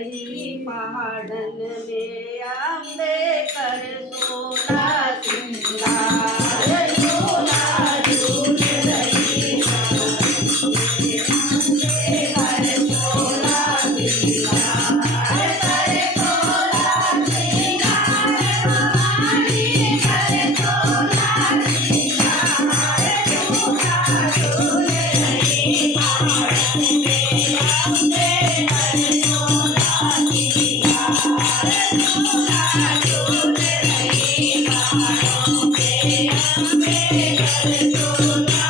रही पहाड़न में अम्बेकर सोना सिंगार झूला झूल रही अम्बेकर सोना सिंगार करे सोना सिंगार भवानी करे सोना सिंगार झूला झूल रही पहाड़न में अम्बेकर सोना सिंगार झूला झूल रही पहाड़ों पे अम्बेकर सोना